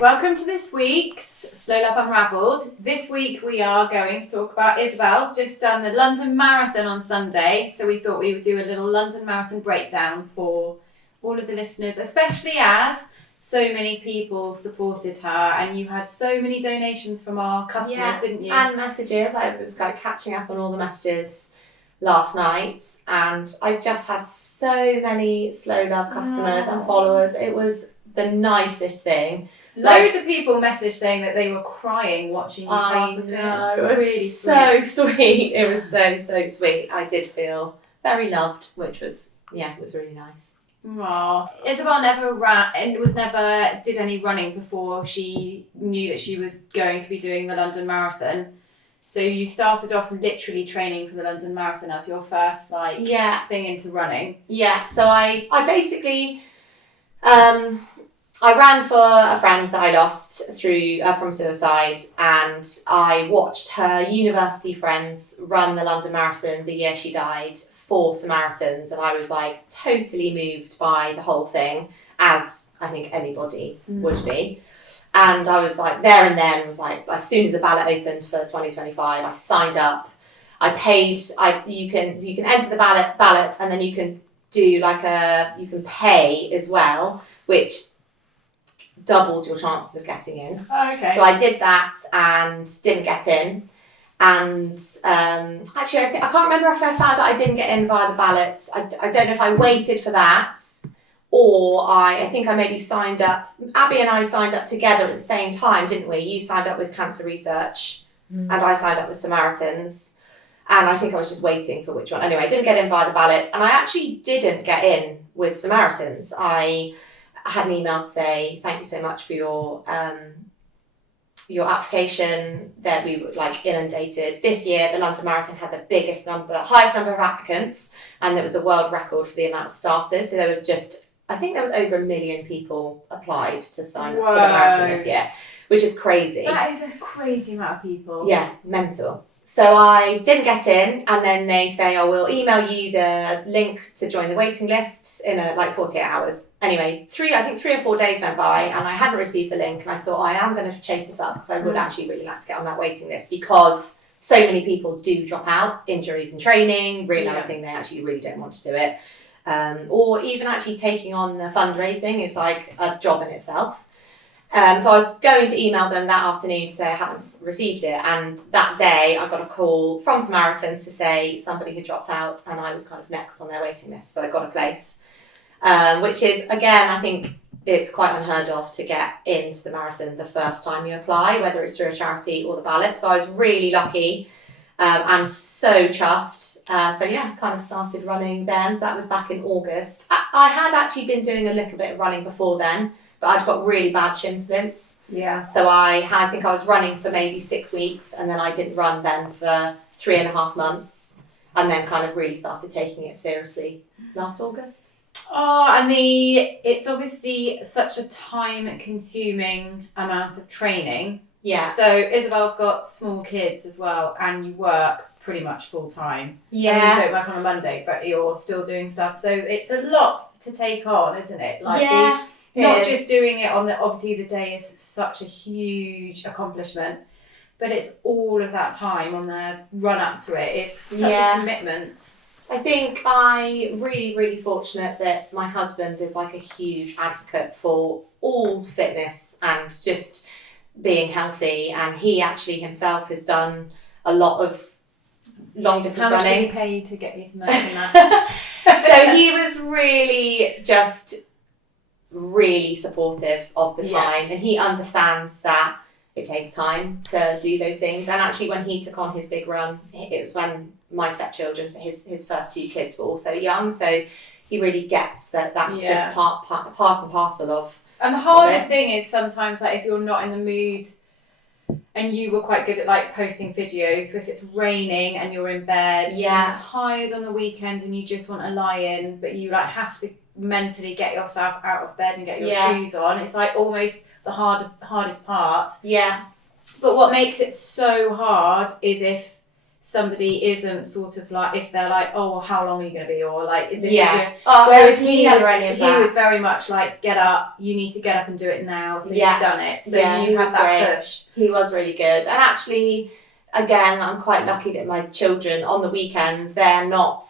Welcome to this week's Slow Love Unravelled. This week we are going to talk about Isobel's just done the London Marathon on Sunday, so we thought we would do a little London Marathon breakdown for all of the listeners, especially as so many people supported her and you had so many donations from our customers, didn't you? And messages. I was kind of catching up on all the messages last night, and I just had so many Slow Love customers and followers. It was the nicest thing. Loads of people messaged saying that they were crying watching you pass the finish. It was so sweet. It was so sweet. I did feel very loved, which was, it was really nice. Aww. Isobel never ran and never did any running before she knew that she was going to be doing the London Marathon. So you started off literally training for the London Marathon as your first thing into running. Yeah. So I basically I ran for a friend that I lost through from suicide, and I watched her university friends run the London Marathon the year she died for Samaritans, and I was like totally moved by the whole thing, as I think anybody would be. And I was like there and then was like, as soon as the ballot opened for 2025, I signed up. I paid. You can enter the ballot, and then you can do you can pay as well, which doubles your chances of getting in. Oh, okay. So I did that and didn't get in. And actually, I can't remember if I found out I didn't get in via the ballots. I don't know if I waited for that, or I think I maybe signed up. Abby and I signed up together at the same time, didn't we? You signed up with Cancer Research, and I signed up with Samaritans. And I think I was just waiting for which one. Anyway, I didn't get in via the ballot, and I actually didn't get in with Samaritans. I had an email to say thank you so much for your application. That we were inundated. This year the London Marathon had the highest number of applicants, and there was a world record for the amount of starters. So there was I think there was over 1 million people applied to sign up for the marathon this year, which is crazy. That is a crazy amount of people. Yeah, mental. So I didn't get in, and then they say, we'll email you the link to join the waiting lists in 48 hours. Anyway, 3 or 4 days went by, and I hadn't received the link, and I thought I am going to chase this up because I would actually really like to get on that waiting list, because so many people do drop out, injuries and training, realising they actually really don't want to do it. Or even actually taking on the fundraising is like a job in itself. So I was going to email them that afternoon to say I haven't received it, and that day I got a call from Samaritans to say somebody had dropped out and I was kind of next on their waiting list, so I got a place, which is, again, I think it's quite unheard of to get into the marathon the first time you apply, whether it's through a charity or the ballot. So I was really lucky. I'm so chuffed. Kind of started running then. So that was back in August. I had actually been doing a little bit of running before then, but I'd got really bad shin splints. Yeah. So I think I was running for maybe 6 weeks, and then I didn't run then for 3.5 months, and then kind of really started taking it seriously last August. Oh, and it's obviously such a time-consuming amount of training. Yeah. So Isobel's got small kids as well, and you work pretty much full time. Yeah. I mean, you don't work on a Monday, but you're still doing stuff. So it's a lot to take on, isn't it? Not just doing it on obviously the day is such a huge accomplishment, but it's all of that time on the run up to it. It's such a commitment. I think I'm really, really fortunate that my husband is like a huge advocate for all fitness and just being healthy, and he actually himself has done a lot of long distance running. How much did he pay to get you to mention that? So he was really just really supportive of the time, and he understands that it takes time to do those things. And actually when he took on his big run, it was when my stepchildren, so his first 2 kids were also young, so he really gets that that's just part and parcel of. And the hardest thing is sometimes if you're not in the mood, and you were quite good at posting videos, if it's raining and you're in bed, you're tired on the weekend and you just want to lie in, but you have to mentally get yourself out of bed and get your shoes on. It's almost the hardest part. Yeah. But what makes it so hard is if somebody isn't sort of like, if they're like, oh, well, how long are you going to be, or like this Yeah. is Whereas he never was, any of he that. was very much like, get up, you need to get up and do it now, so Yeah. you've done it, so Yeah, he you was had that great. push. He was really good. And actually, again, I'm quite lucky that my children on the weekend, they're not,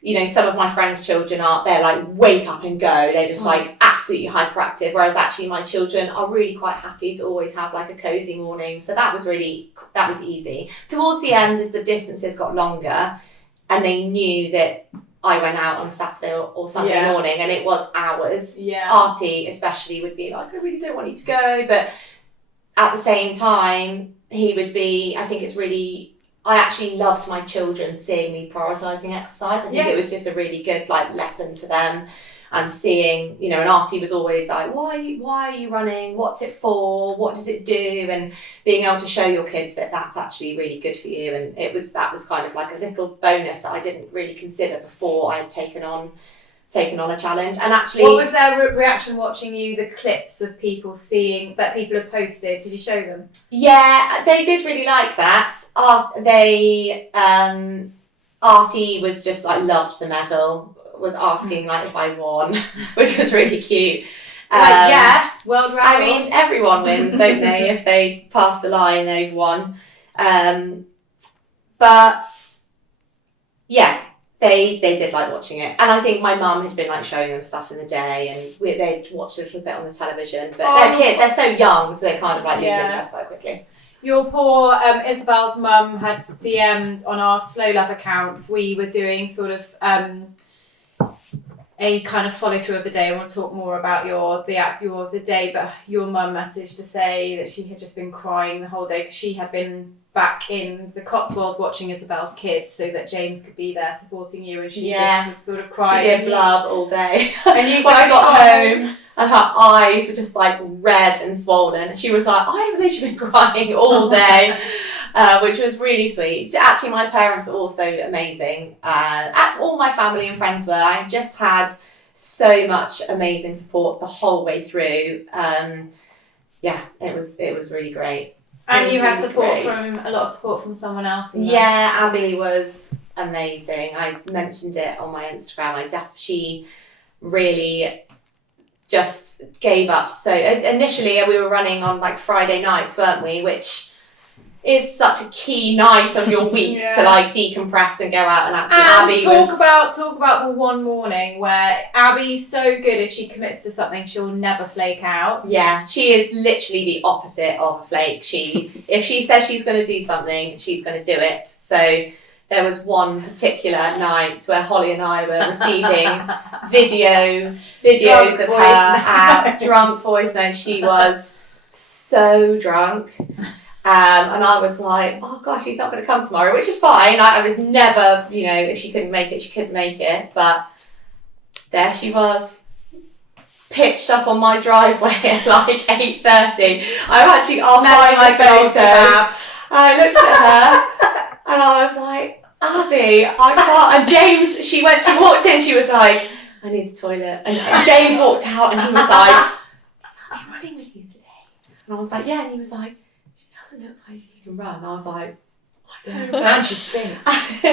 you know, some of my friends' children they're like, wake up and go. They're just like absolutely hyperactive. Whereas actually my children are really quite happy to always have like a cozy morning. So that was easy. Towards the end, as the distances got longer and they knew that I went out on a Saturday or Sunday morning and it was hours. Yeah. Artie especially would be like, I really don't want you to go. But at the same time, he would be, I actually loved my children seeing me prioritising exercise. I think it was just a really good like lesson for them, and seeing, you know, and Artie was always like, why are you running? What's it for? What does it do? And being able to show your kids that that's actually really good for you. And that was kind of like a little bonus that I didn't really consider before I had taken on a challenge. And actually, what was their reaction watching you, the clips of people seeing that people have posted? Did you show them? Yeah, they did really like that. Artie was just like, loved the medal, was asking like if I won, which was really cute. World record. I mean, everyone wins, don't they? If they pass the line, they've won. But yeah, they did like watching it. And I think my mum had been like showing them stuff in the day, and they'd watched a little bit on the television. But they're so young, so they kind of like lose interest quite quickly. Your poor Isobel's mum had DM'd on our Slow Love account. We were doing sort of a kind of follow through of the day, and we'll talk more about the day. But your mum messaged to say that she had just been crying the whole day because she had been back in the Cotswolds watching Isobel's kids, so that James could be there supporting you, and she just was sort of crying. She did blub all day. And you when I got home, and her eyes were just like red and swollen, and she was like, I haven't literally been crying all day. Which was really sweet. Actually, my parents are also amazing. All my family and friends were. I just had so much amazing support the whole way through. It was really great. And you had a lot of support from someone else. Yeah, Abby was amazing. I mentioned it on my Instagram. She really just gave up. So initially we were running on like Friday nights, weren't we? Which is such a key night of your week to like decompress and go out, and actually talk about the one morning where Abby's so good, if she commits to something she'll never flake out. Yeah, she is literally the opposite of a flake. If she says she's going to do something, she's going to do it. So there was one particular night where Holly and I were receiving videos of her drunk voice notes. She was so drunk. And I was like, oh gosh, she's not going to come tomorrow, which is fine. I was never, you know, if she couldn't make it, she couldn't make it. But there she was, pitched up on my driveway at like 8:30. I'll find my photo. I looked at her and I was like, Abby, I can't. And James, she walked in, she was like, I need the toilet. And James walked out and he was like, is Abby running with you today? And I was like, yeah. And he was like, look like she can run. I was like, I know. And she stinks.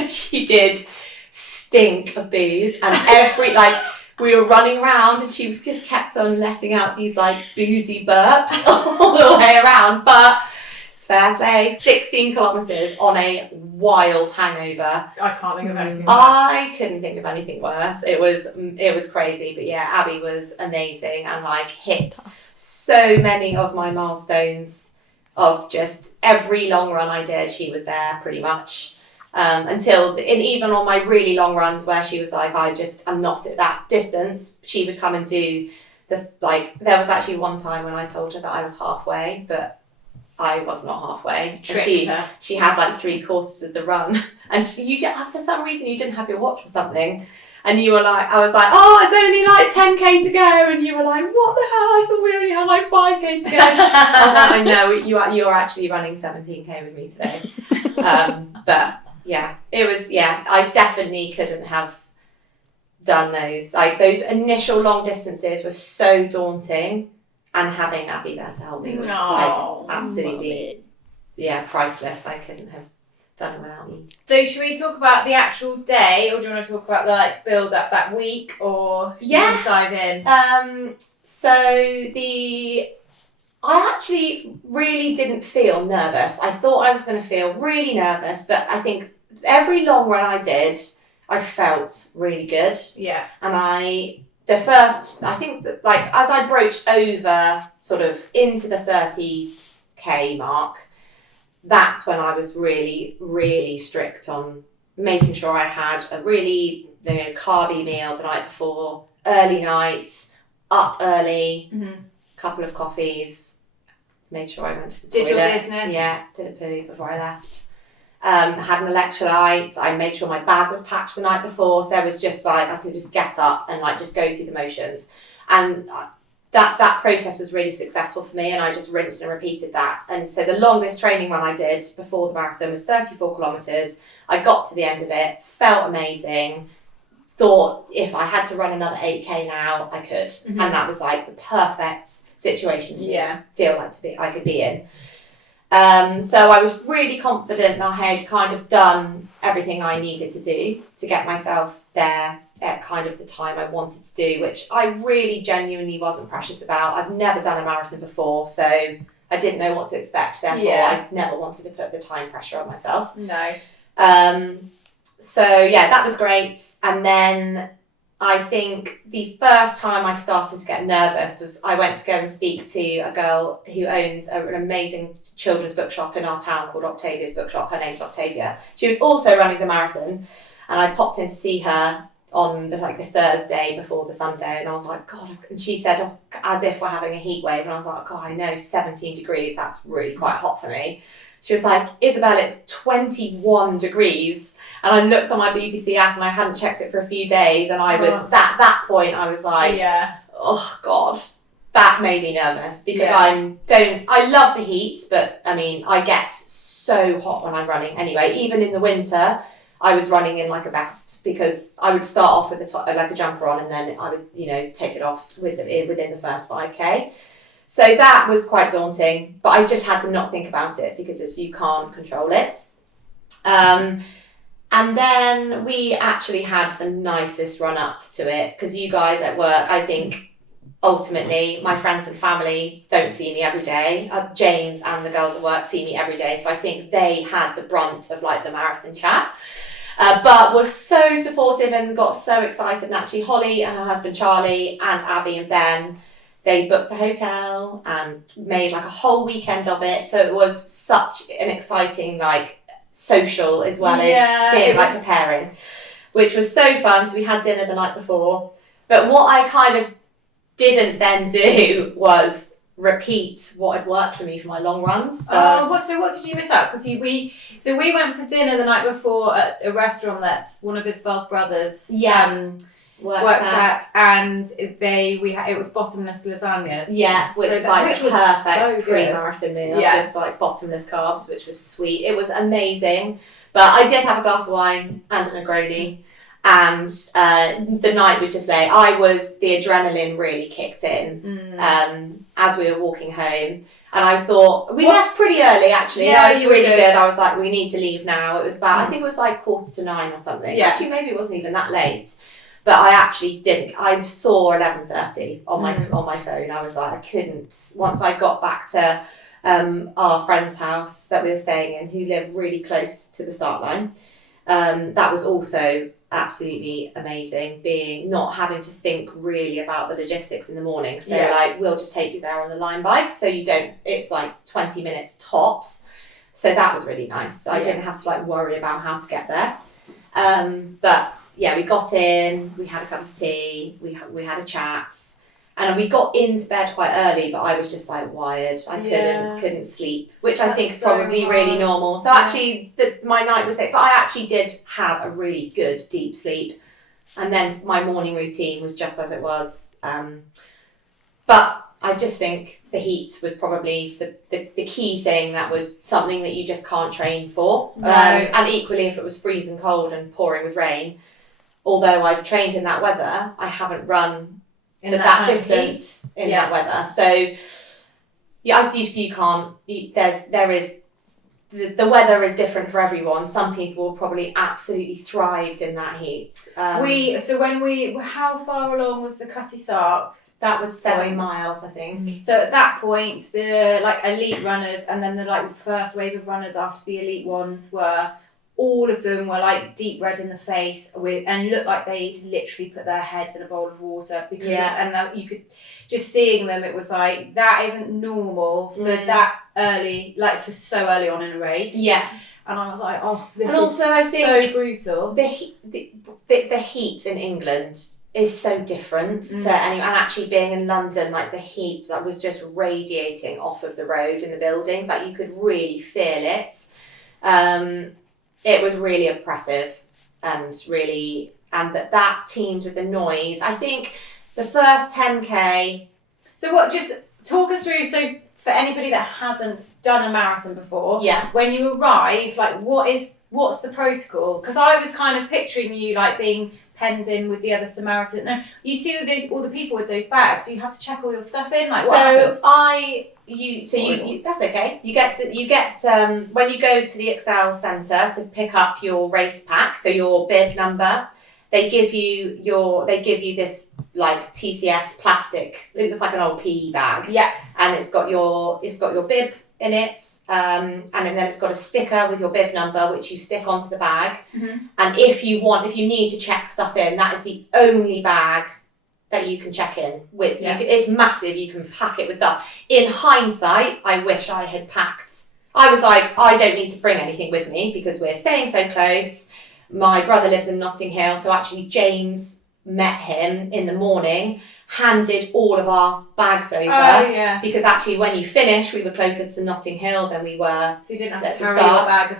She did stink of booze, and we were running around and she just kept on letting out these like boozy burps all the way around. But fair play, 16 kilometres on a wild hangover. I can't think of anything worse. I couldn't think of anything worse. It was crazy. But yeah, Abby was amazing and like hit so many of my milestones of just every long run I did. She was there pretty much even on my really long runs where she was like, I'm not at that distance, she would come and do there was actually one time when I told her that I was halfway, but I was not halfway. She had like 3/4 of the run, and for some reason you didn't have your watch or something. And you were like, I was like, oh, it's only like 10k to go. And you were like, what the hell? I thought we only had like 5k to go. I was like, I know, you're actually running 17k with me today. But yeah, I definitely couldn't have done those. Like those initial long distances were so daunting, and having Abby there to help me was like absolutely, priceless. I couldn't have done it without you. So should we talk about the actual day, or do you want to talk about the like build up that week, or should we dive in? I actually really didn't feel nervous. I thought I was going to feel really nervous, but I think every long run I did, I felt really good. Yeah. And I think that like as I broached over sort of into the 30k mark, that's when I was really, really strict on making sure I had a really carby meal the night before, early night, up early, couple of coffees, made sure I went to the toilet. Did your business. Yeah, did a poo before I left. Had an electrolyte. I made sure my bag was packed the night before. There was just like, I could just get up and like just go through the motions. And that process was really successful for me, and I just rinsed and repeated that. And so the longest training run I did before the marathon was 34 kilometres. I got to the end of it, felt amazing, thought if I had to run another 8k now, I could. And that was like the perfect situation for me to feel like I could be in. So I was really confident that I had kind of done everything I needed to do to get myself there at kind of the time I wanted to do, which I really genuinely wasn't precious about. I've never done a marathon before, so I didn't know what to expect. Therefore, I never wanted to put the time pressure on myself. No. So that was great. And then I think the first time I started to get nervous was I went to go and speak to a girl who owns an amazing children's bookshop in our town called Octavia's Bookshop. Her name's Octavia. She was also running the marathon, and I popped in to see her on the Thursday before the Sunday, and I was like, God, and she said, as if we're having a heat wave, and I was like, God, I know, 17 degrees, that's really quite hot for me. She was like, Isobel, it's 21 degrees. And I looked on my BBC app, and I hadn't checked it for a few days, and I was, at that point, I was like, oh God, that made me nervous, because I love the heat, but I mean, I get so hot when I'm running anyway. Even in the winter, I was running in like a vest, because I would start off with a jumper on, and then I would, take it off within the first 5k. So that was quite daunting, but I just had to not think about it, because you can't control it. And then we actually had the nicest run up to it, because you guys at work, I think, ultimately, my friends and family don't see me every day. James and the girls at work see me every day, so I think they had the brunt of like the marathon chat. But were so supportive and got so excited. And actually, Holly and her husband Charlie and Abby and Ben, they booked a hotel and made like a whole weekend of it. So it was such an exciting like social as well as being like the pairing, which was so fun. So we had dinner the night before. But what I kind of didn't then do was repeat what had worked for me for my long runs. So what did you miss out? Because we went for dinner the night before at a restaurant that's one of Isobel's brothers works at, and it was bottomless lasagnas. Yeah, which is like a perfect so pre-marathon meal, just like bottomless carbs, which was sweet. It was amazing. But I did have a glass of wine and a Negroni. And the night was just late. The adrenaline really kicked in as we were walking home. And I thought, we left pretty early actually. Yeah, that was really good. I was like, we need to leave now. It was about, I think it was like 8:45 or something. Yeah. Actually, maybe it wasn't even that late. But I actually didn't, I saw 11:30 on my phone. I was like, I couldn't. Once I got back to our friend's house that we were staying in, who lived really close to the start line, that was also absolutely amazing, not having to think really about the logistics in the morning, because they were like, we'll just take you there on the line bike, so it's like 20 minutes tops, so that was really nice. I didn't have to like worry about how to get there. But we got in, we had a cup of tea, we had a chat, and we got into bed quite early, but I was just like wired. I couldn't sleep, which I think is probably really normal. So actually my night was late, but I actually did have a really good deep sleep. And then my morning routine was just as it was. But I just think the heat was probably the key thing. That was something that you just can't train for. No. And equally, if it was freezing cold and pouring with rain, although I've trained in that weather, I haven't run in that distance in that weather. So I think you can't. There is the weather is different for everyone. Some people probably absolutely thrived in that heat. How far along was the Cutty Sark? That was 7 point. miles, I think. So at that point, the like elite runners and then the like first wave of runners after the elite ones were, all of them were like deep red in the face and looked like they'd literally put their heads in a bowl of water you could just seeing them. It was like that isn't normal for that early, like for so early on in a race. Yeah. And I was like, oh, this and is also, I think so brutal. The heat in England is so different to anyone. And actually being in London, like the heat that was just radiating off of the road and the buildings, like you could really feel it. It was really oppressive and that teamed with the noise. I think the first 10K. So what? Just talk us through. So for anybody that hasn't done a marathon before, when you arrive, like what's the protocol? Because I was kind of picturing you like being penned in with the other Samaritan. No, you see all the people with those bags, so you have to check all your stuff in. Like what happens? That's okay. You get when you go to the Excel Centre to pick up your race pack, so your bib number, they give you this like TCS plastic. It looks like an old PE bag. Yeah. And it's got your bib in it, and then it's got a sticker with your bib number which you stick onto the bag. Mm-hmm. And if you need to check stuff in, that is the only bag that you can check in with. It's massive. You can pack it with stuff. In hindsight, I wish I had packed. I was like, I don't need to bring anything with me because we're staying so close. My brother lives in Notting Hill, so actually James met him in the morning, handed all of our bags over. Because actually when you finish, we were closer to Notting Hill than we were. So you didn't have to carry your bag of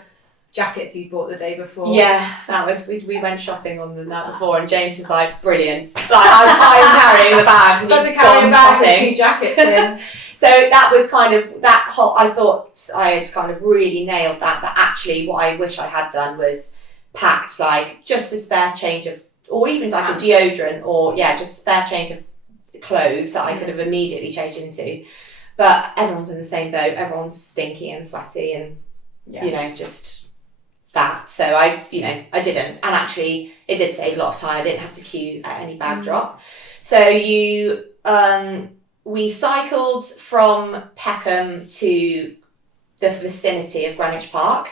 jackets you bought the day before. Yeah, that was we went shopping on that before, and James was like, brilliant. Like I'm carrying the bags. Got to carry a bag with 2 jackets in. So that was kind of that whole. I thought I had kind of really nailed that, but actually, what I wish I had done was packed like just a spare change of, or even like a deodorant, or just spare change of clothes that I could have immediately changed into. But everyone's in the same boat. Everyone's stinky and sweaty, and just that. So I didn't, and actually it did save a lot of time. I didn't have to queue at any bag drop. So we cycled from Peckham to the vicinity of Greenwich Park,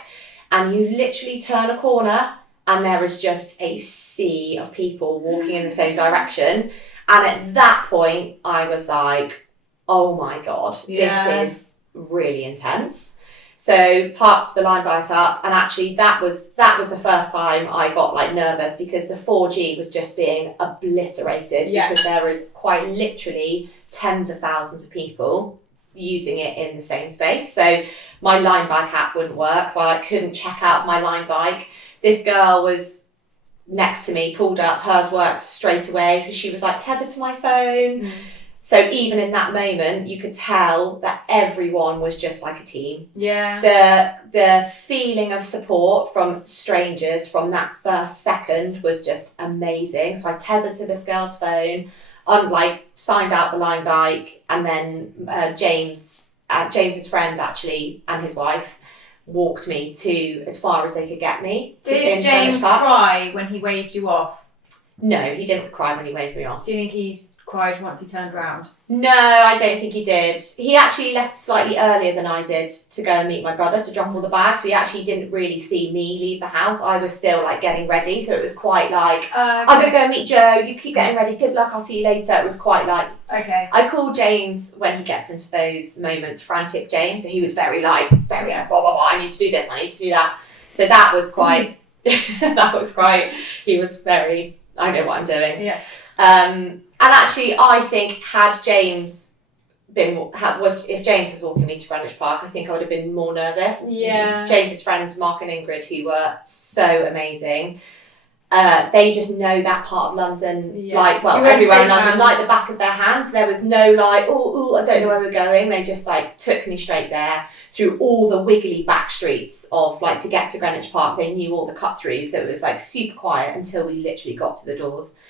and you literally turn a corner and there is just a sea of people walking in the same direction. And at that point I was like, oh my God, this is really intense. So parked the line bike up, and actually that was the first time I got like nervous because the 4G was just being obliterated because there was quite literally tens of thousands of people using it in the same space. So my line bike app wouldn't work, so I couldn't check out my line bike. This girl was next to me, pulled up, hers worked straight away, so she was like tethered to my phone. So even in that moment, you could tell that everyone was just like a team. The feeling of support from strangers from that first second was just amazing. So I tethered to this girl's phone, signed out the line bike, and then James's friend actually and his wife walked me to as far as they could get me. Did James cry when he waved you off? No, he didn't cry when he waved me off. Do you think he cried once he turned around? No, I don't think he did. He actually left slightly earlier than I did to go and meet my brother to drop all the bags. We actually didn't really see me leave the house. I was still like getting ready, so it was quite like, I'm gonna go and meet Joe, you keep getting ready, good luck, I'll see you later. It was quite like, okay. I call James when he gets into those moments frantic James, so he was very blah blah blah, I need to do this, I need to do that. So that was quite he was very, I know what I'm doing. And actually, I think if James was walking me to Greenwich Park, I think I would have been more nervous. James's friends, Mark and Ingrid, who were so amazing, they just know that part of London, everywhere in London, like the back of their hands. There was no I don't know where we're going. They just took me straight there through all the wiggly back streets of to get to Greenwich Park. They knew all the cut-throughs, so it was super quiet until we literally got to the doors.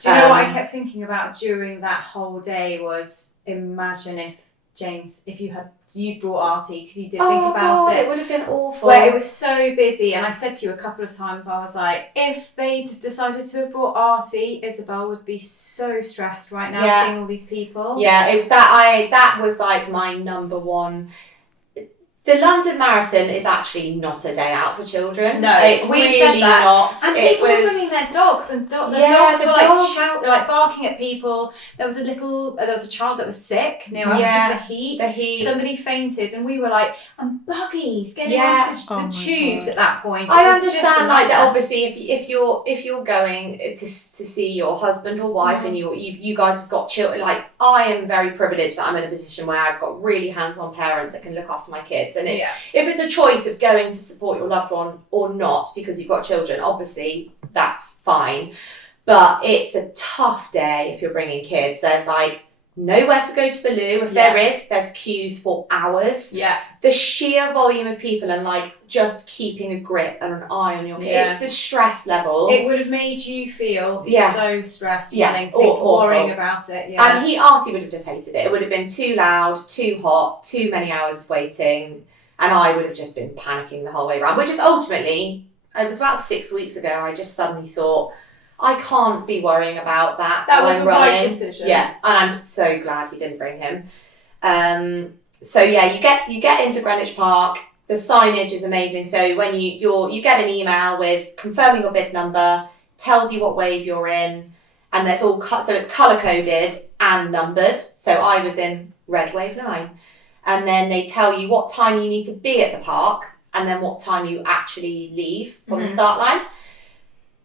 Do you know what I kept thinking about during that whole day was, imagine if you had you brought Artie because you did think about God, it would have been awful. Where it was so busy, and I said to you a couple of times, I was like, if they'd decided to have brought Artie, Isobel would be so stressed right now seeing all these people. Yeah, that was like my number one. The London Marathon is actually not a day out for children. No, it's we really said that. not. And people were bringing their dogs, and the dogs were like barking at people. There was a child that was sick near us because of the heat. Somebody fainted, and we were like, and buggies getting onto the tubes at that point. I understand, like that. Obviously, if you're going to see your husband or wife, and you guys have got children, like I am very privileged that I'm in a position where I've got really hands-on parents that can look after my kids. And if it's a choice of going to support your loved one or not because you've got children, obviously that's fine. But it's a tough day if you're bringing kids. There's like nowhere to go to the loo. If there's queues for hours. Yeah. The sheer volume of people and like just keeping a grip and an eye on your kids. Yeah. It's the stress level. It would have made you feel so stressed worrying about it. Yeah. And Artie would have just hated it. It would have been too loud, too hot, too many hours of waiting. And I would have just been panicking the whole way around, which is ultimately, it was about 6 weeks ago, I just suddenly thought, I can't be worrying about that. That was the right decision. Yeah, and I'm so glad he didn't bring him. So yeah, you get into Greenwich Park. The signage is amazing. So when you get an email with confirming your bid number, tells you what wave you're in, and there's all so it's colour coded and numbered. So I was in red wave 9. And then they tell you what time you need to be at the park and then what time you actually leave from the start line.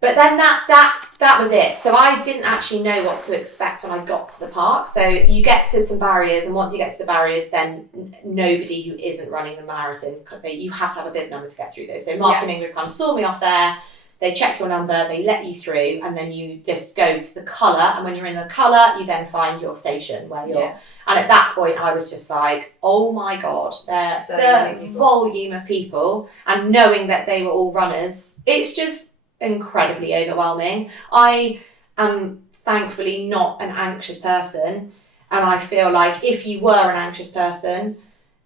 But then that was it. So I didn't actually know what to expect when I got to the park. So you get to some barriers, and once you get to the barriers, then nobody who isn't running the marathon, you have to have a bib number to get through those. So marketing would kind of saw me off there. They check your number, they let you through, and then you just go to the colour. And when you're in the colour, you then find your station where you're. Yeah. And at that point, I was just like, oh my God, the volume of people, and knowing that they were all runners, it's just incredibly overwhelming. I am thankfully not an anxious person. And I feel like if you were an anxious person,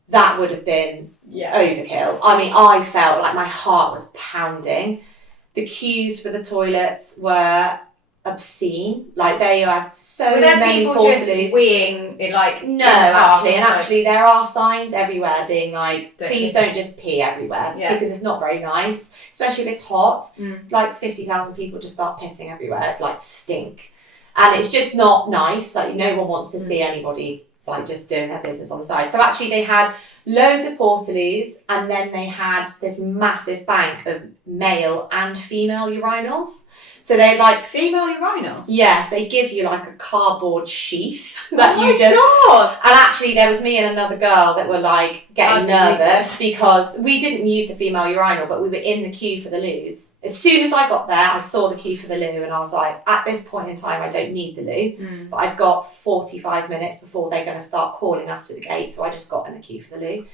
that would have been overkill. I mean, I felt like my heart was pounding. The queues for the toilets were obscene. Like they had so many people just weeing it, like actually there are signs everywhere being like, please don't just pee everywhere because it's not very nice, especially if it's hot. Like 50,000 people just start pissing everywhere, like stink, and it's just not nice. Like no one wants to see anybody like just doing their business on the side. So actually they had loads of portaloos, and then they had this massive bank of male and female urinals. So they like female urinals. Yes, they give you like a cardboard sheath that God. And actually, there was me and another girl that were like getting nervous because we didn't use the female urinal, but we were in the queue for the loos. As soon as I got there, I saw the queue for the loo, and I was like, at this point in time, I don't need the loo, but I've got 45 minutes before they're going to start calling us to the gate, so I just got in the queue for the loo,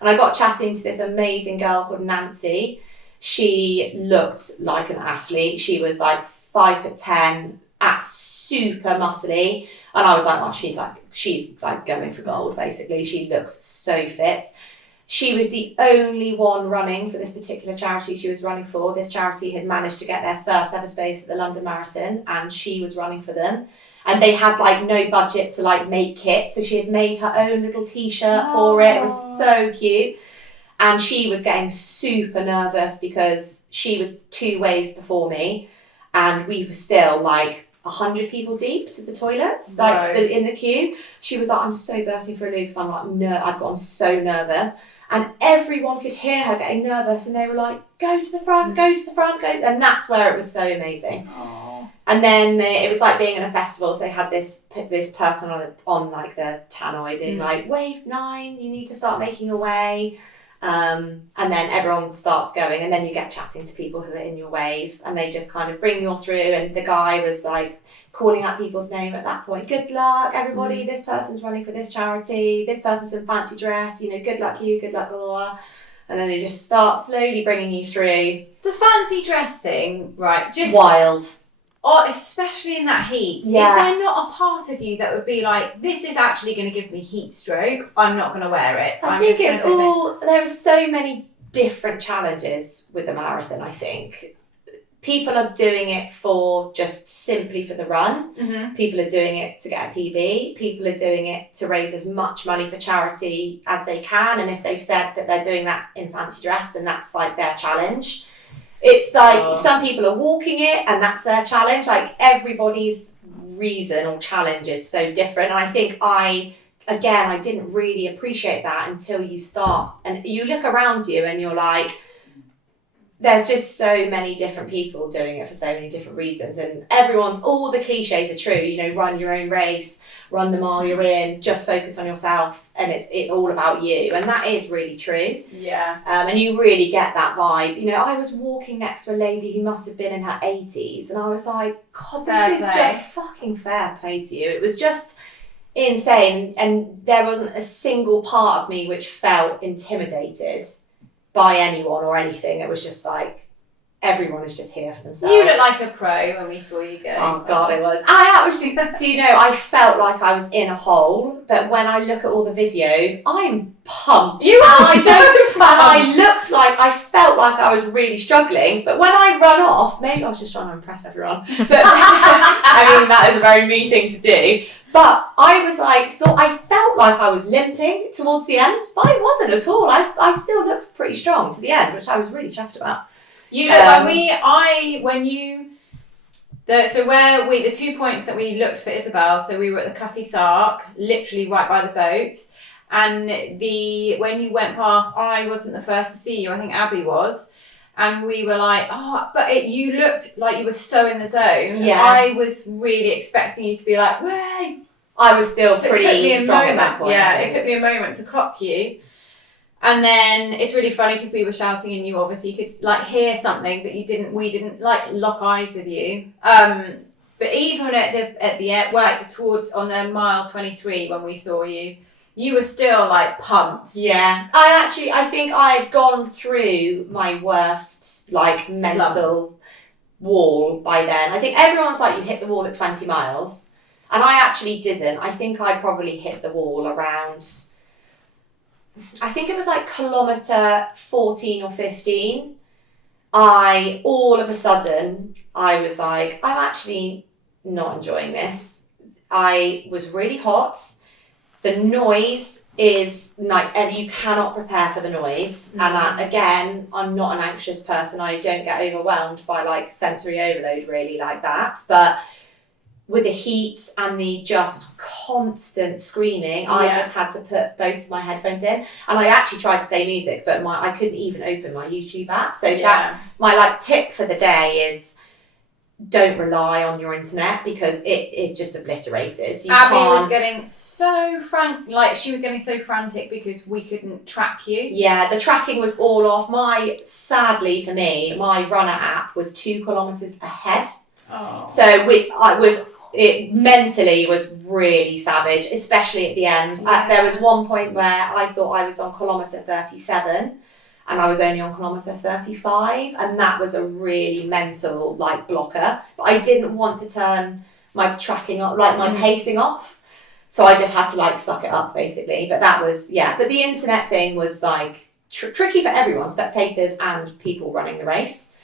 and I got chatting to this amazing girl called Nancy. She looked like an athlete. She was like 5'10", super muscly, and I was like, oh, she's like going for gold basically. She looks so fit. She was the only one running for this particular charity she was running for. This charity had managed to get their first ever space at the London Marathon, and she was running for them. And they had like no budget to like make kit, so she had made her own little t-shirt for it. It was so cute. And she was getting super nervous because she was 2 waves before me, and we were still like 100 people deep to the toilets, in the queue. She was like, I'm so bursting for a loo because I'm like, I'm so nervous. And everyone could hear her getting nervous, and they were like, go to the front, go to the front, go. And that's where it was so amazing. Aww. And then it was like being in a festival. So they had this person on like the tannoy being like, wave 9, you need to start making your way. And then everyone starts going, and then you get chatting to people who are in your wave, and they just kind of bring you all through. And the guy was like calling out people's name at that point. Good luck, everybody. This person's running for this charity. This person's in fancy dress. Good luck you. Good luck, blah, blah, blah. And then they just start slowly bringing you through. The fancy dress thing, right? Just wild. or especially in that heat, is there not a part of you that would be like, this is actually going to give me heat stroke, I'm not going to wear it? I think it's all, there are so many different challenges with the marathon, I think. People are doing it for just simply for the run. Mm-hmm. People are doing it to get a PB. People are doing it to raise as much money for charity as they can. And if they've said that they're doing that in fancy dress, then that's like their challenge. It's like some people are walking it and that's their challenge. Like everybody's reason or challenge is so different. And I think I didn't really appreciate that until you start and you look around you and you're like, there's just so many different people doing it for so many different reasons, and all the cliches are true. You know, run your own race, run the mile you're in, just focus on yourself, and it's all about you, and that is really true. Yeah. And you really get that vibe. You know, I was walking next to a lady who must have been in her 80s, and I was like, God, this is just fucking fair play to you. It was just insane, and there wasn't a single part of me which felt intimidated by anyone or anything. It was just like everyone is just here for themselves. You look like a pro when we saw you go. Oh God, it was. I actually, do you know, I felt like I was in a hole, but when I look at all the videos, I'm pumped. You are so pumped. And I felt like I was really struggling, but when I run off, maybe I was just trying to impress everyone, but I mean, that is a very me thing to do. But I was like, I felt like I was limping towards the end, but I wasn't at all. I still looked pretty strong to the end, which I was really chuffed about. You look the 2 points that we looked for Isobel, so we were at the Cutty Sark, literally right by the boat, and when you went past, I wasn't the first to see you, I think Abby was, and we were like, you looked like you were so in the zone. Yeah. I was really expecting you to be like, way. I was still pretty strong at that point. Yeah, it took me a moment to clock you. And then it's really funny because we were shouting and you obviously could like hear something, but we didn't like lock eyes with you. But even at the end, like towards on the mile 23 when we saw you, you were still like pumped. Yeah. I think I had gone through my worst like mental wall by then. I think everyone's like, you hit the wall at 20 miles. And I actually didn't. I think I probably hit the wall around, I think it was like kilometre 14 or 15. All of a sudden, I was like, I'm actually not enjoying this. I was really hot. The noise is like, and you cannot prepare for the noise. Mm-hmm. And again, I'm not an anxious person. I don't get overwhelmed by like sensory overload really like that. But with the heat and the just constant screaming, I just had to put both of my headphones in. And I actually tried to play music, but I couldn't even open my YouTube app. So that my like tip for the day is don't rely on your internet because it is just obliterated. Abby was getting so frantic because we couldn't track you. Yeah, the tracking was all off. Sadly for me, my runner app was 2 kilometres ahead. Oh. So it mentally was really savage, especially at the end. Yeah. There was one point where I thought I was on kilometre 37 and I was only on kilometre 35, and that was a really mental like blocker. But I didn't want to turn my tracking off, like my pacing off. So I just had to like suck it up basically. But that was, but the internet thing was like tricky for everyone, spectators and people running the race.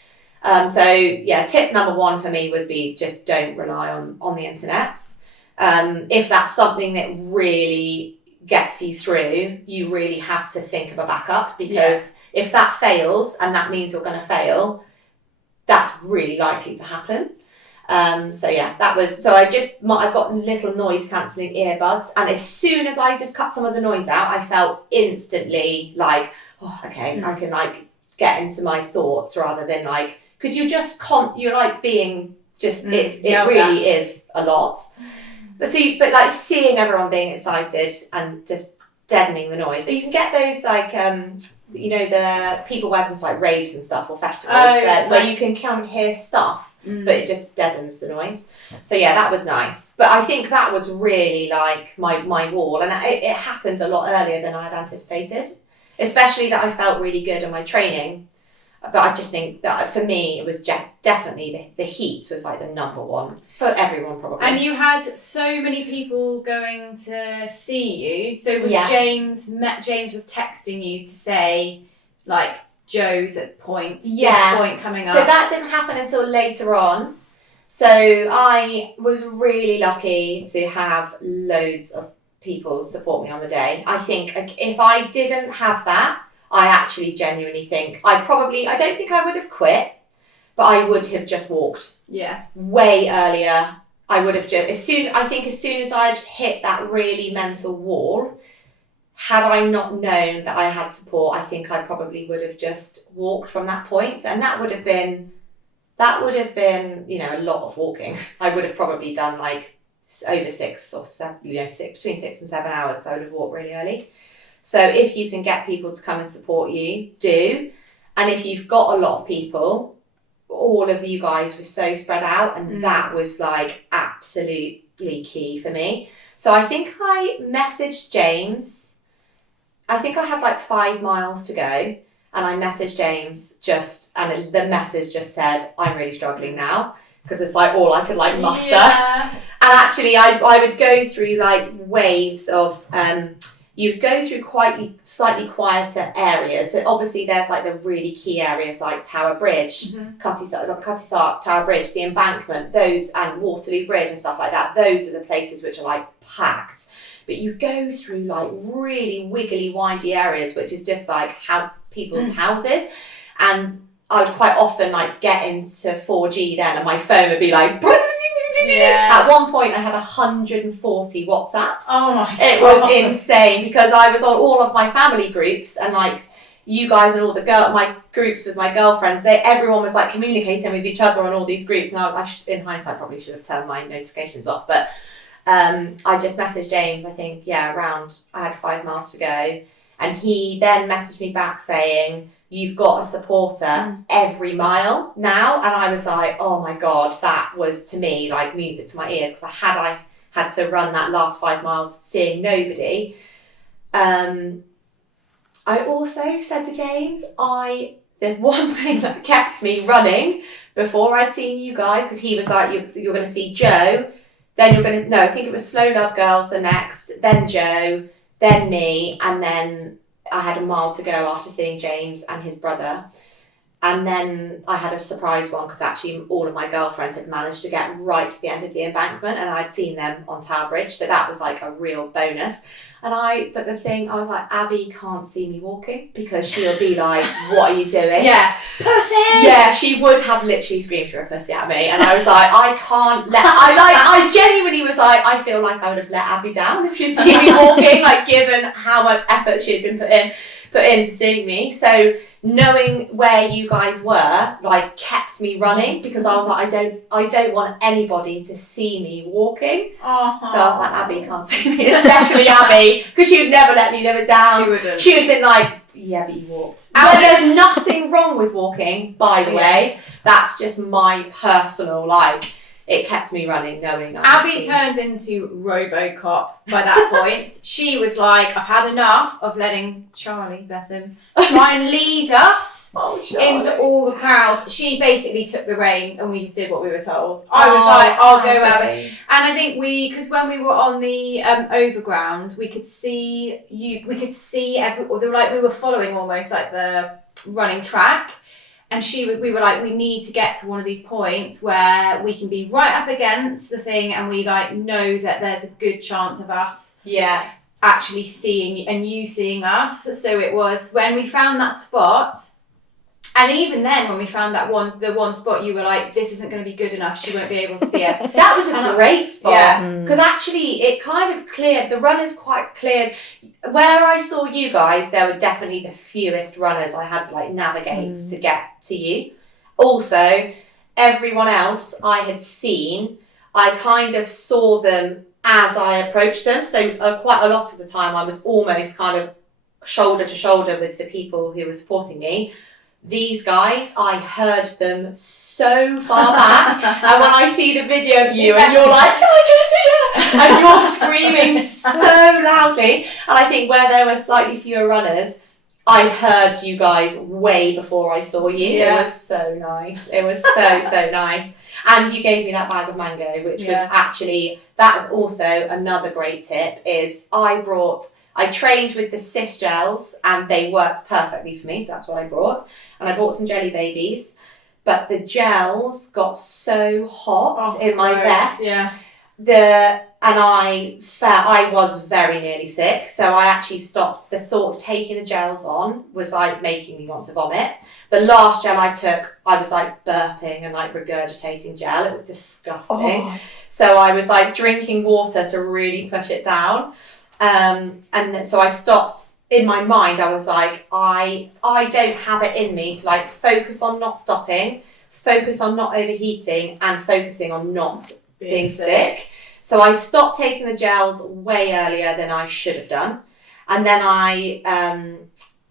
Tip number 1 for me would be just don't rely on the internet. If that's something that really gets you through, you really have to think of a backup, because if that fails and that means you're going to fail, that's really likely to happen. I've got little noise cancelling earbuds, and as soon as I just cut some of the noise out, I felt instantly like, I can like get into my thoughts rather than like, because you just can't, you're like being just, it really is a lot. But like seeing everyone being excited and just deadening the noise. So you can get those like, the people wear them like raves and stuff or festivals where you can kind of hear stuff, but it just deadens the noise. So that was nice. But I think that was really like my wall, and it happened a lot earlier than I had anticipated, especially that I felt really good in my training. But I just think that for me, it was definitely the heat was like the number one for everyone probably. And you had so many people going to see you. So was James was texting you to say, like, Joe's at this point coming up. So that didn't happen until later on. So I was really lucky to have loads of people support me on the day. I think if I didn't have that, I actually genuinely think I don't think I would have quit, but I would have just walked way earlier. I would have just, as soon as I'd hit that really mental wall, had I not known that I had support, I think I probably would have just walked from that point. And that would have been, a lot of walking. I would have probably done like over 6 or 7, between 6 and 7 hours. So I would have walked really early. So if you can get people to come and support you, do. And if you've got a lot of people, all of you guys were so spread out, and that was like absolutely key for me. So I think I messaged James. I think I had like 5 miles to go, and I messaged James and the message just said, I'm really struggling now, because it's like all I could like muster. Yeah. And actually I would go through like waves of, you'd go through slightly quieter areas. So obviously there's like the really key areas like Tower Bridge, Cutty Sark, Tower Bridge, the embankment, those, and Waterloo Bridge and stuff like that. Those are the places which are like packed. But you go through like really wiggly, windy areas, which is just like how people's houses. And I would quite often like get into 4G then, and my phone would be like, at one point I had 140 WhatsApps. Oh my God. It was insane, because I was on all of my family groups, and like you guys and all my groups with my girlfriends, everyone was like communicating with each other on all these groups. And in hindsight, probably should have turned my notifications off, but I just messaged James, I think, I had 5 miles to go. And he then messaged me back saying, you've got a supporter every mile now. And I was like, oh my God, that was to me like music to my ears, because I had to run that last 5 miles seeing nobody. I also said to James, the one thing that kept me running before I'd seen you guys, because he was like, you're going to see Joe, then I think it was Slow Love Girls the next, then Joe, then me, and then I had a mile to go after seeing James and his brother. And then I had a surprise one, because actually all of my girlfriends had managed to get right to the end of the embankment, and I'd seen them on Tower Bridge, so that was like a real bonus. But the thing, I was like, Abby can't see me walking, because she'll be like, what are you doing? Yeah. Pussy! Yeah, she would have literally screamed for a pussy at me, and I was like, I genuinely was like, I feel like I would have let Abby down if she'd seen me walking, like given how much effort she had been put into seeing me. So knowing where you guys were like kept me running, because I was like, I don't want anybody to see me walking. Uh-huh. So I was like, Abby can't see me, especially Abby, because she would never let me live it down. She wouldn't. She would have been like, yeah, but you walked. And there's nothing wrong with walking, by the way. That's just my personal it kept me running, knowing Abby turned into RoboCop by that point. She was like, I've had enough of letting Charlie, bless him, try and lead us into all the crowds. She basically took the reins, and we just did what we were told. I was like, I'll go, Abby. And I think because when we were on the overground, we could see we were following almost like the running track. And we were like, we need to get to one of these points where we can be right up against the thing, and we like know that there's a good chance of us actually seeing and you seeing us. So it was when we found that spot, and even then when we found the one spot, you were like, this isn't going to be good enough, she won't be able to see us. That was a great spot, because actually it kind of cleared, the runners quite cleared. Where I saw you guys, there were definitely the fewest runners I had to navigate to get to you. Also, everyone else I had seen, I kind of saw them as I approached them. So quite a lot of the time I was almost kind of shoulder to shoulder with the people who were supporting me. These guys, I heard them so far back. And when I see the video of you and you're like, no, I can't see her, and you're screaming so loudly. And I think where there were slightly fewer runners, I heard you guys way before I saw you. Yeah. It was so nice. It was so nice. And you gave me that bag of mango, which was actually, that is also another great tip, is I trained with the cyst gels and they worked perfectly for me. So that's what I brought. And I bought some jelly babies, but the gels got so hot in my vest. Yeah. And I was very nearly sick, so I actually stopped. The thought of taking the gels on was like making me want to vomit. The last gel I took, I was like burping and like regurgitating gel. It was disgusting. So I was like drinking water to really push it down. And so I stopped. In my mind, I was like, I don't have it in me to like focus on not stopping, focus on not overheating, and focusing on not being sick. So I stopped taking the gels way earlier than I should have done. And then I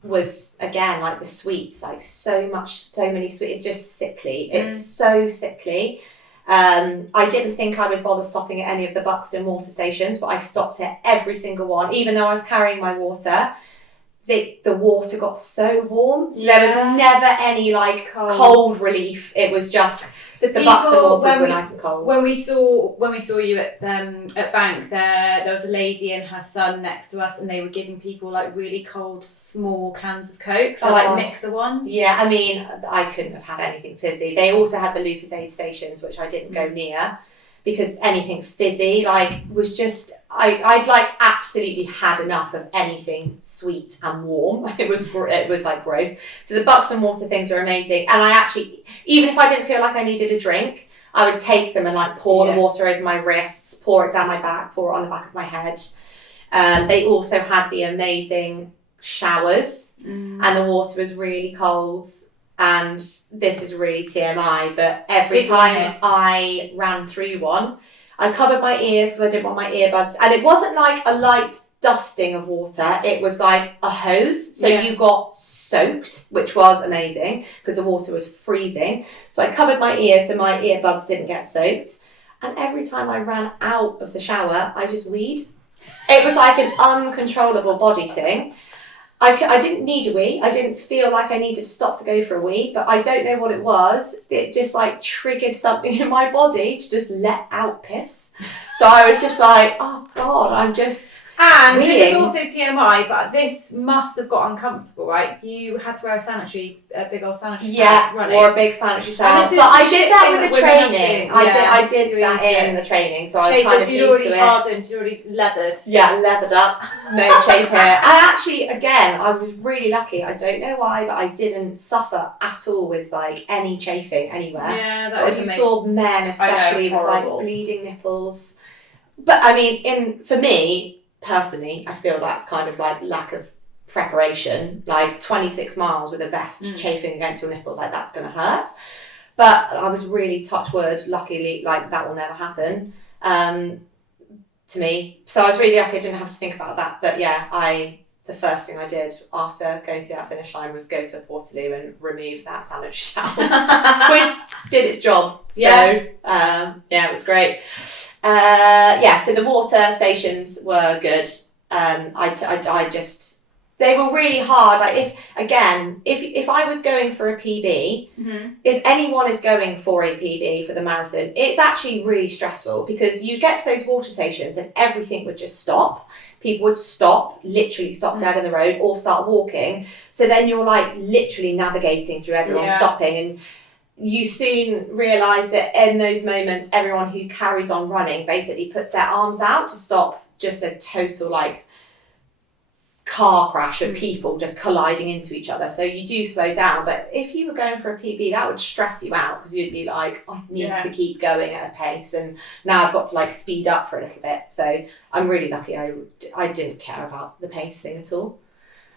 was, again, like the sweets, like so many sweets. It's just sickly. It's so sickly. I didn't think I would bother stopping at any of the Buxton water stations, but I stopped at every single one. Even though I was carrying my water, the water got so warm. So there was never any like cold relief. It was just... The Buxton waters were nice and cold. When we saw you at Bank, there was a lady and her son next to us, and they were giving people like really cold small cans of Coke, so like mixer ones. Yeah, I mean, I couldn't have had anything fizzy. They also had the Lucozade stations, which I didn't go near, because anything fizzy was just I'd like absolutely had enough of anything sweet and warm. It was like gross. So the Buxton water things were amazing, and I actually, even if I didn't feel like I needed a drink, I would take them and like pour the water over my wrists, pour it down my back, pour it on the back of my head. They also had the amazing showers, and the water was really cold. And this is really TMI, but every time I ran through one, I covered my ears because I didn't want my earbuds. And it wasn't like a light dusting of water. It was like a hose. So you got soaked, which was amazing because the water was freezing. So I covered my ears so my earbuds didn't get soaked. And every time I ran out of the shower, I just weed. It was like an uncontrollable body thing. I didn't need a wee. I didn't feel like I needed to stop to go for a wee, but I don't know what it was. It just like triggered something in my body to just let out piss. So I was just like, oh God, I'm just And weeing. This is also TMI, but this must have got uncomfortable, right? You had to wear a big old sanitary pad running. Or a big sanitary towel. But I did that with the training. I did that in the training, so I was kind of used to it. You'd already hardened, you'd already leathered. Yeah, leathered up, no chafe hair. I actually, again, I was really lucky. I don't know why, but I didn't suffer at all with like any chafing anywhere. Yeah, that is amazing. You saw men especially with like bleeding nipples. But I mean, for me personally, I feel that's kind of like lack of preparation. Like 26 miles with a vest chafing against your nipples, like that's going to hurt. But I was really, touch wood, luckily, like that will never happen to me. So I was really lucky I didn't have to think about that. But yeah, the first thing I did after going through that finish line was go to a Portaloo and remove that sanitary towel, which did its job. So it was great. So the water stations were good. They were really hard. Like if I was going for a PB, if anyone is going for a PB for the marathon, it's actually really stressful because you get to those water stations and everything would just stop. People would literally stop dead in the road or start walking. So then you're like literally navigating through everyone stopping, and you soon realise that in those moments, everyone who carries on running basically puts their arms out to stop just a total like car crash of people just colliding into each other. So you do slow down. But if you were going for a PB, that would stress you out because you'd be like, I need to keep going at a pace, and now I've got to like speed up for a little bit. So I'm really lucky I didn't care about the pace thing at all.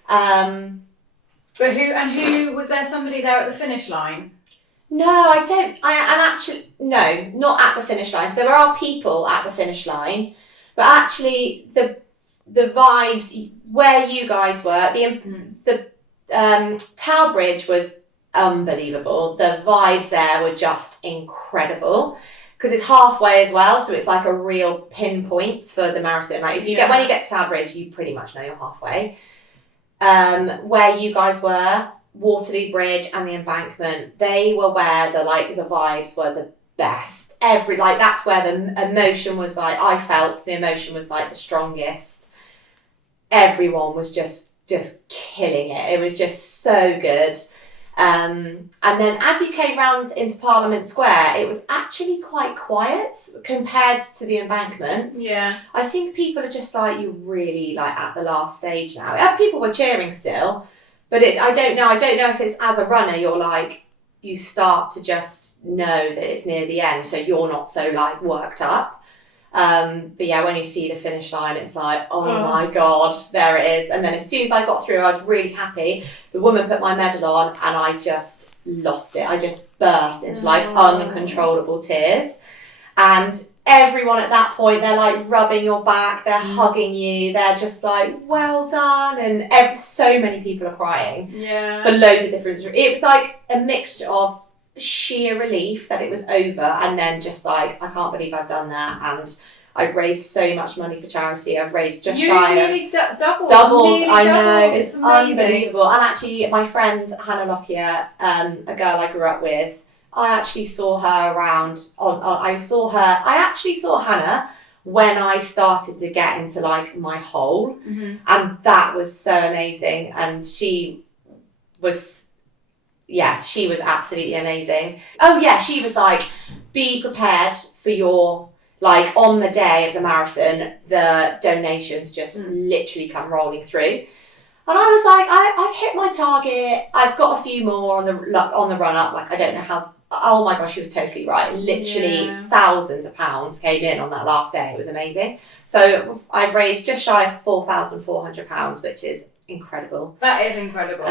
But who was there somebody there at the finish line? No, I don't. No, not at the finish line. So there are people at the finish line, but actually the vibes where you guys were, the Tower Bridge was unbelievable. The vibes there were just incredible because it's halfway as well, so it's like a real pinpoint for the marathon. Like when you get to Tower Bridge, you pretty much know you're halfway. where you guys were, Waterloo Bridge and the Embankment, they were where the vibes were the best. That's where the emotion was like, I felt the emotion was like the strongest. Everyone was just killing it. It was just so good. And then as you came round into Parliament Square, it was actually quite quiet compared to the Embankment. Yeah. I think people are just like, you're really like at the last stage now. People were cheering still, but I don't know if it's as a runner, you're like, you start to just know that it's near the end, so you're not so like worked up. But yeah, when you see the finish line, it's like, oh my God, there it is. And then as soon as I got through, I was really happy. The woman put my medal on and I just lost it. I just burst into like uncontrollable tears. And everyone at that point, they're like rubbing your back, they're hugging you, they're just like, well done. And so many people are crying for loads of different, it was like a mixture of sheer relief that it was over, and then just like, I can't believe I've done that, and I've raised so much money for charity. I've raised just shy of doubled. I know, it's amazing. Unbelievable. And actually, my friend Hannah Lockyer, a girl I grew up with, I actually saw her around. I actually saw Hannah when I started to get into like my hole, and that was so amazing. And she was absolutely amazing. Oh yeah, she was like, be prepared for your, like on the day of the marathon, the donations just literally come rolling through. And I was like, I've hit my target. I've got a few more on the run up. Like, I don't know how. Oh my gosh, she was totally right. Literally thousands of pounds came in on that last day. It was amazing. So I've raised just shy of £4,400, which is incredible. That is incredible.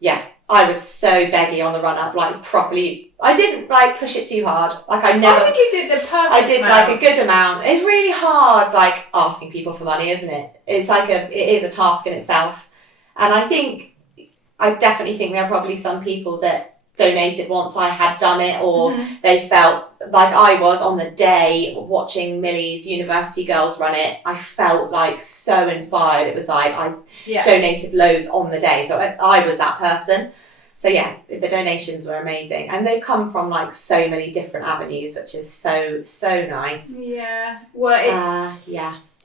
Yeah. I was so beggy on the run up, like properly. I didn't like push it too hard. Like I think you did the perfect I did amount. like a good amount. It's really hard, like asking people for money, isn't it? It's like it is a task in itself. And I definitely think there are probably some people that donated once I had done it, or they felt like I was on the day watching Millie's university girls run it. I felt like so inspired. It was like I donated loads on the day, so I was that person. So yeah, the donations were amazing, and they've come from like so many different avenues, which is so nice. Yeah, well,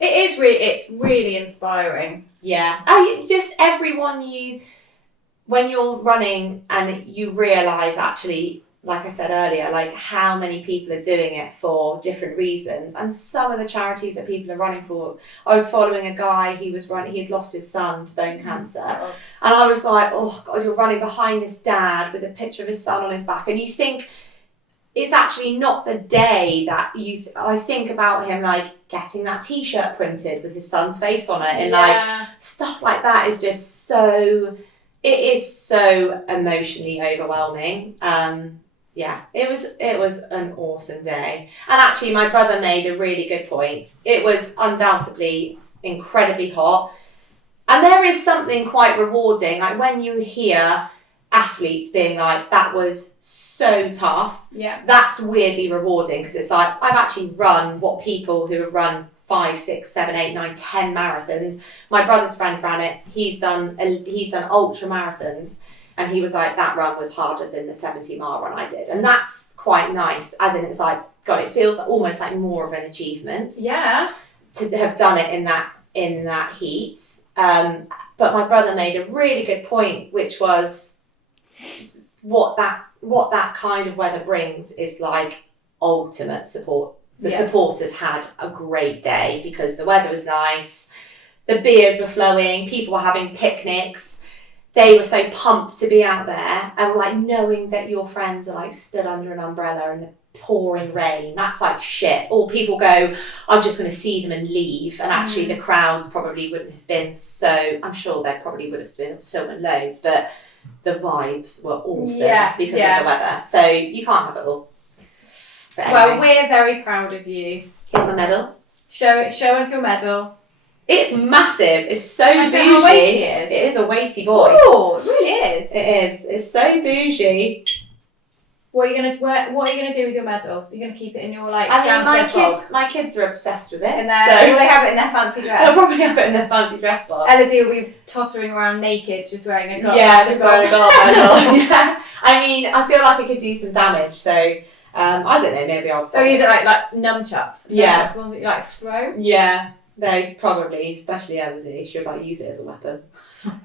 it's really inspiring. Yeah, just everyone when you're running and you realise actually, like I said earlier, like how many people are doing it for different reasons, and some of the charities that people are running for. I was following a guy, he had lost his son to bone cancer, and I was like, oh God, you're running behind this dad with a picture of his son on his back, and you think it's actually not the day that I think about him like getting that t-shirt printed with his son's face on it, and like stuff like that is just so. It is so emotionally overwhelming. It was an awesome day. And actually my brother made a really good point. It was undoubtedly incredibly hot. And there is something quite rewarding, like when you hear athletes being like, that was so tough. Yeah. That's weirdly rewarding, because it's like, I've actually run what people who have run 5, 6, 7, 8, 9, 10 marathons. My brother's friend ran it. He's done ultra marathons, and he was like, that run was harder than the 70-mile run I did. And that's quite nice, as in it's like, God, it feels almost like more of an achievement. Yeah. To have done it in that heat. But my brother made a really good point, which was what that kind of weather brings is like ultimate support. The supporters had a great day because the weather was nice, the beers were flowing, people were having picnics, they were so pumped to be out there, and like knowing that your friends are like stood under an umbrella in the pouring rain, that's like shit. Or people go, I'm just going to see them and leave, and actually the crowds probably wouldn't have been so, I'm sure there probably would have been still been loads, but the vibes were awesome because of the weather, so you can't have it all. Anyway. Well, we're very proud of you. Here's my medal. Show us your medal. It's massive. It's so bougie. How weighty it is a weighty boy. Oh, it really is. It is. It's so bougie. What are you gonna do with your medal? You're gonna keep it in your my kids are obsessed with it. Will they have it in their fancy dress? They'll probably have it in their fancy dress box. Elodie will be tottering around naked, just wearing a gold. Yeah, just wearing a gold medal. Yeah. I mean, I feel like it could do some damage, so I don't know. Maybe I'll. Use it like nunchucks. Yeah. Nunchucks, the ones that you like throw. Yeah, they probably, especially Elodie, should use it as a weapon.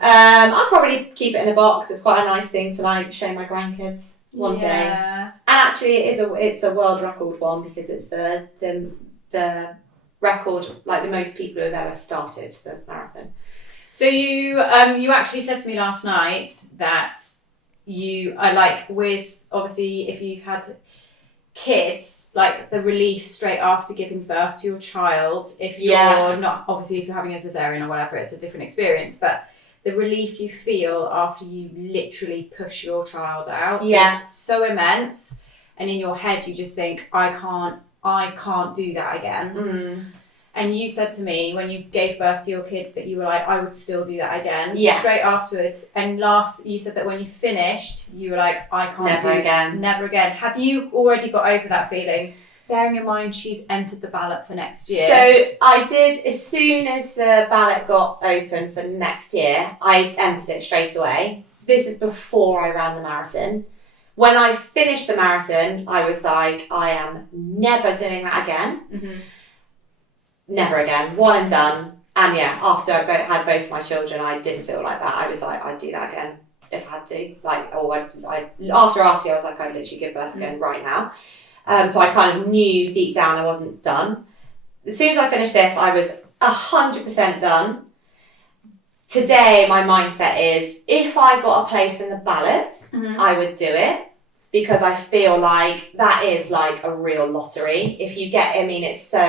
I'll probably keep it in a box. It's quite a nice thing to show my grandkids one day. And actually, it's a world record one because it's the record, the most people who have ever started the marathon. So you actually said to me last night that you are with, obviously, if you've had kids, the relief straight after giving birth to your child, if you're not, obviously if you're having a cesarean or whatever, it's a different experience, but the relief you feel after you literally push your child out is so immense, and in your head you just think, I can't do that again. And you said to me when you gave birth to your kids that you were like, I would still do that again. Straight afterwards. And you said that when you finished, you were like, I can't never again. Have you already got over that feeling? Bearing in mind she's entered the ballot for next year. So I did, as soon as the ballot got open for next year, I entered it straight away. This is before I ran the marathon. When I finished the marathon, I was like, I am never doing that again. Never again. One and done. And after I had both my children, I didn't feel like that. I was like, I'd do that again if I had to. After Artie, I was like, I'd literally give birth again right now. So I kind of knew deep down I wasn't done. As soon as I finished this, I was 100% done. Today, my mindset is, if I got a place in the ballots, I would do it. Because I feel like that is a real lottery. If you get, it's so...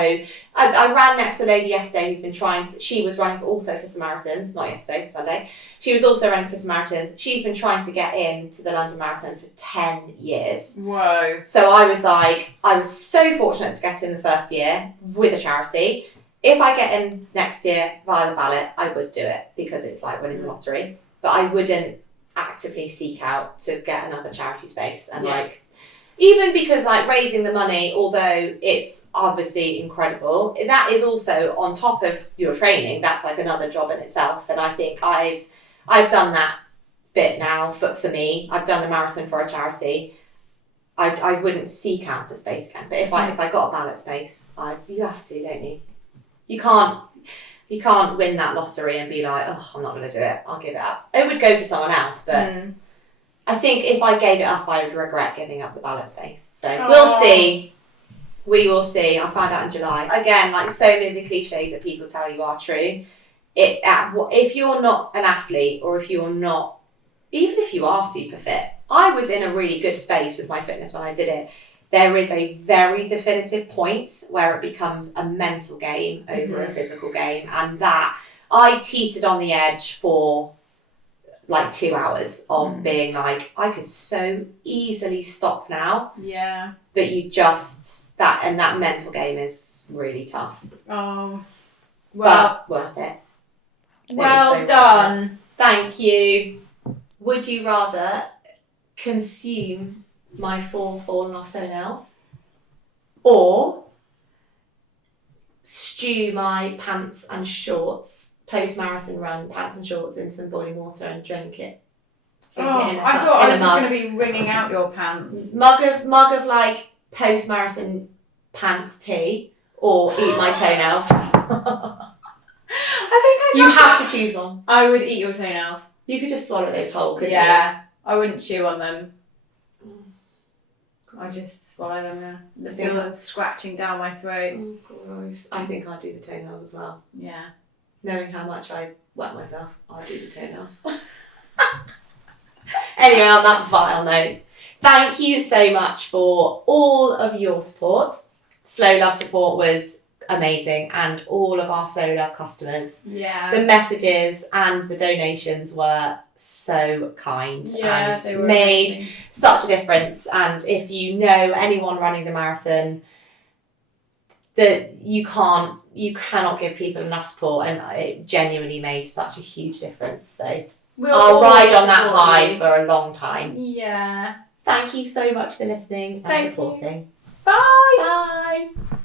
I ran next to a lady yesterday who's been she was running also for some marathons, not yesterday, Sunday. She was also running for some marathons. She's been trying to get into the London Marathon for 10 years. Whoa. So I was so fortunate to get in the first year with a charity. If I get in next year via the ballot, I would do it because it's like winning the lottery. But I wouldn't actively seek out to get another charity space, and even because raising the money, although it's obviously incredible, that is also on top of your training. That's another job in itself, and I think I've done that bit now for me. I've done the marathon for a charity. I wouldn't seek out a space again, but if I got a ballot space, you have to, don't you? You can't win that lottery and be like, oh, I'm not going to do it. I'll give it up. It would go to someone else, but I think if I gave it up, I would regret giving up the ballot space. So we'll see. We will see. I'll find out in July. Again, so many of the cliches that people tell you are true. If you're not an athlete, or if you're not, even if you are super fit, I was in a really good space with my fitness when I did it. There is a very definitive point where it becomes a mental game over a physical game. And that I teetered on the edge for 2 hours of being I could so easily stop now. Yeah. But you just, that mental game is really tough. Oh, well. But worth it. Well done. Thank you. Would you rather consume my 4 fallen off toenails, or stew my pants and shorts, post-marathon run, pants and shorts in some boiling water and drink it? I thought I was just going to be wringing out your pants. Mug of post-marathon pants tea, or eat my toenails. I think you have to choose one. I would eat your toenails. You could just swallow those whole, couldn't you? Yeah, I wouldn't chew on them. I just swallow them now. I feel them scratching down my throat. Oh, gross. I think I'd do the toenails as well. Yeah. Knowing how much I wet myself, I'll do the toenails. Anyway, on that vile note, thank you so much for all of your support. Slow Love support was amazing, and all of our Slow Love customers. Yeah. The messages and the donations were so kind and made amazing. Such a difference. And if you know anyone running the marathon, that you cannot give people enough support, and it genuinely made such a huge difference. So I'll ride on that high for a long time. Yeah. Thank you so much for listening and Thank you. supporting. Bye. Bye.